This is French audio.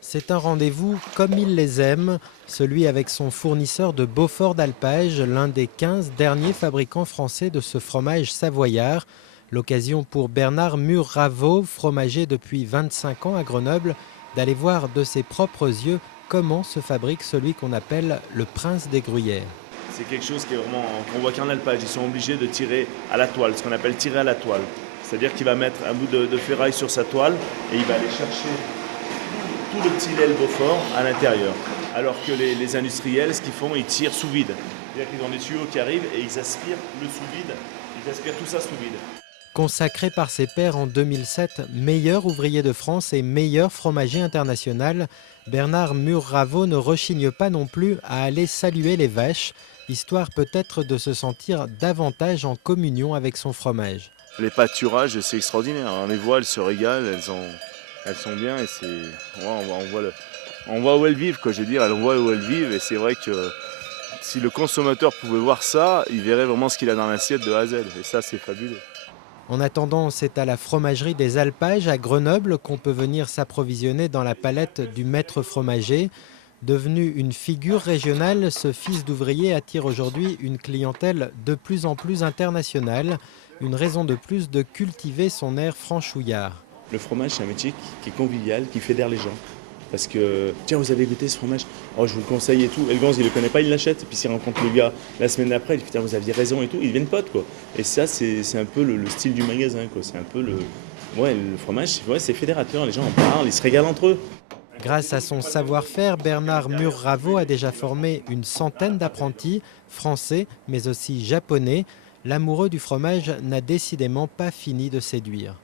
C'est un rendez-vous comme il les aime, celui avec son fournisseur de Beaufort d'Alpage, l'un des 15 derniers fabricants français de ce fromage savoyard. L'occasion pour Bernard Mur-Raveau, fromager depuis 25 ans à Grenoble, d'aller voir de ses propres yeux comment se fabrique celui qu'on appelle le prince des gruyères. C'est quelque chose qui est vraiment, qu'on voit qu'en alpage, ils sont obligés de tirer à la toile, ce qu'on appelle tirer à la toile. C'est-à-dire qu'il va mettre un bout de ferraille sur sa toile et il va aller chercher tout le petit lait Beaufort à l'intérieur. Alors que les industriels, ce qu'ils font, ils tirent sous vide. C'est-à-dire qu'ils ont des tuyaux qui arrivent et ils aspirent le sous vide, ils aspirent tout ça sous vide. Consacré par ses pairs en 2007 meilleur ouvrier de France et meilleur fromager international, Bernard Mur-Raveau ne rechigne pas non plus à aller saluer les vaches, histoire peut-être de se sentir davantage en communion avec son fromage. Les pâturages, c'est extraordinaire. On les voit, elles se régalent, elles sont bien et c'est, ouais, on voit où elles vivent, quoi. Je veux dire, on voit où elles vivent et c'est vrai que si le consommateur pouvait voir ça, il verrait vraiment ce qu'il a dans l'assiette de A à Z et ça, c'est fabuleux. En attendant, c'est à la fromagerie des Alpages à Grenoble qu'on peut venir s'approvisionner dans la palette du maître fromager. Devenu une figure régionale, ce fils d'ouvrier attire aujourd'hui une clientèle de plus en plus internationale. Une raison de plus de cultiver son air franchouillard. Le fromage, c'est un métier qui est convivial, qui fédère les gens. Parce que, tiens, vous avez goûté ce fromage? Oh, je vous le conseille et tout. Et le gars, il ne le connaît pas, il l'achète. Et puis s'il rencontre le gars la semaine d'après, il dit, putain, vous aviez raison et tout. Ils deviennent potes, quoi. Et ça, c'est un peu le style du magasin, quoi. C'est un peu le... Ouais, le fromage, ouais, c'est fédérateur. Les gens en parlent, ils se régalent entre eux. Grâce à son savoir-faire, Bernard Mur-Raveau a déjà formé une centaine d'apprentis, français, mais aussi japonais. L'amoureux du fromage n'a décidément pas fini de séduire.